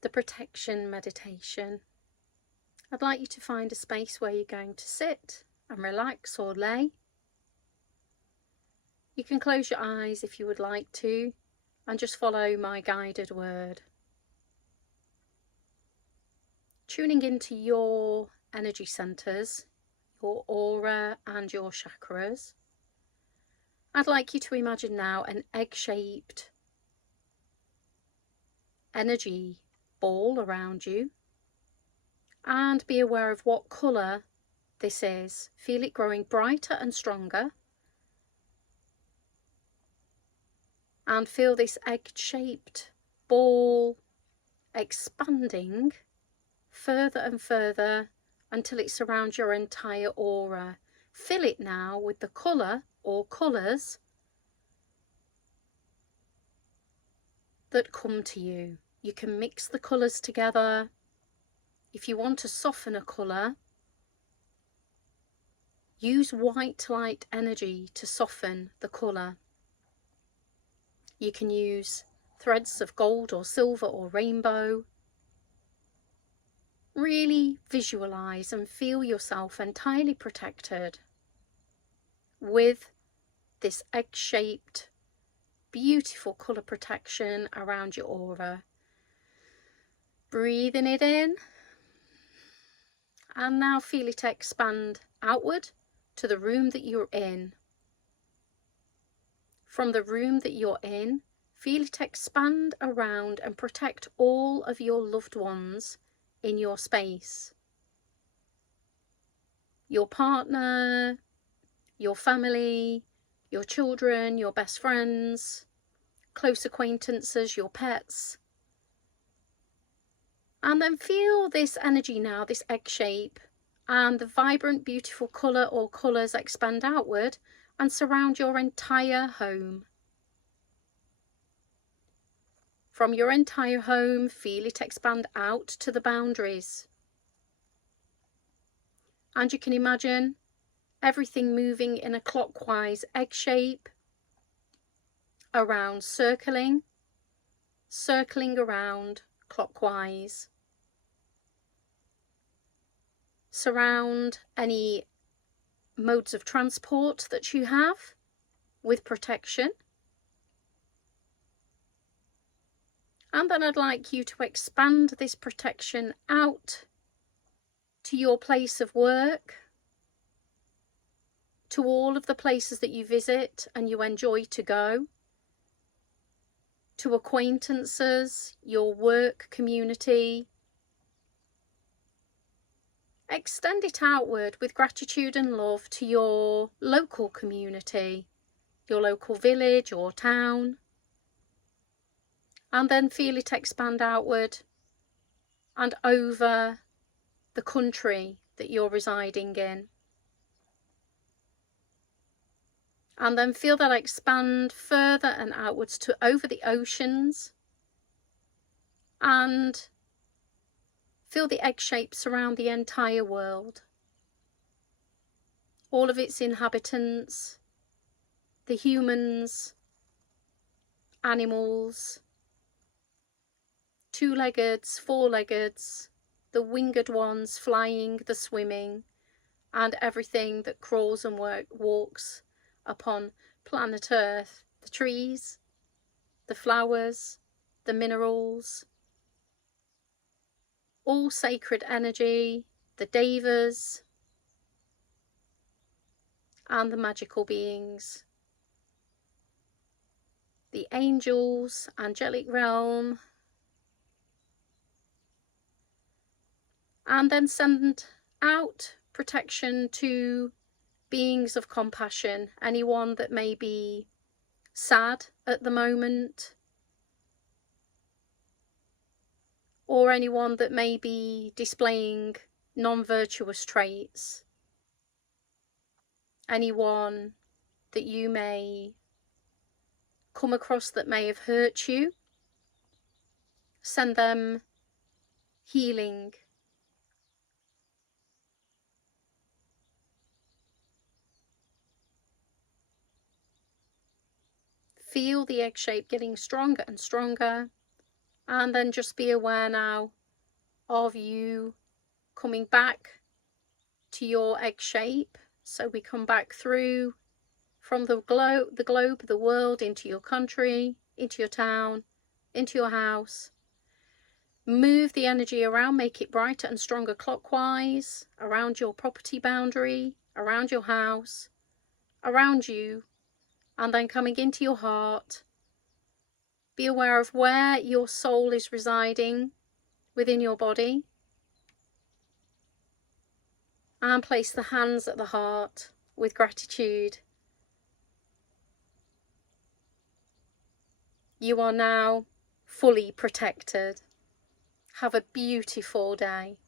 the protection meditation. I'd like you to find a space where you're going to sit and relax or lay. You can close your eyes if you would like to and just follow my guided word. Tuning into your energy centers, your aura and your chakras. I'd like you to imagine now an egg-shaped energy ball around you, and be aware of what colour this is. Feel it growing brighter and stronger, and feel this egg-shaped ball expanding further and further until it surrounds your entire aura. Fill it now with the colour or colours that come to you. You can mix the colours together. If you want to soften a colour, use white light energy to soften the colour. You can use threads of gold or silver or rainbow. Really visualise and feel yourself entirely protected with this egg-shaped, beautiful colour protection around your aura. Breathing it in, and now feel it expand outward to the room that you're in. From the room that you're in, feel it expand around and protect all of your loved ones in your space. Your partner, your family, your children, your best friends, close acquaintances, your pets. And then feel this energy now, this egg shape, and the vibrant, beautiful colour or colours expand outward and surround your entire home. From your entire home, feel it expand out to the boundaries. And you can imagine everything moving in a clockwise egg shape around, circling around clockwise. Surround any modes of transport that you have with protection. And then I'd like you to expand this protection out to your place of work, to all of the places that you visit and you enjoy to go, to acquaintances, your work community. Extend it outward with gratitude and love to your local community, your local village or town. And then feel it expand outward and over the country that you're residing in. And then feel that expand further and outwards to over the oceans. And feel the egg shape surround the entire world. All of its inhabitants, the humans, animals, two-leggeds, four-leggeds, the winged ones flying, the swimming, and everything that crawls and walks upon planet Earth, the trees, the flowers, the minerals, all sacred energy, the devas, and the magical beings, the angels, angelic realm. And then send out protection to beings of compassion, anyone that may be sad at the moment, or anyone that may be displaying non-virtuous traits, anyone that you may come across that may have hurt you. Send them healing. Feel the egg shape getting stronger and stronger, And then just be aware now of you coming back to your egg shape. So we come back through from the globe, the world, into your country, into your town, into your house. Move the energy around, make it brighter and stronger clockwise, around your property boundary, around your house, around you, and then coming into your heart. Be aware of where your soul is residing within your body. And place the hands at the heart with gratitude. You are now fully protected. Have a beautiful day.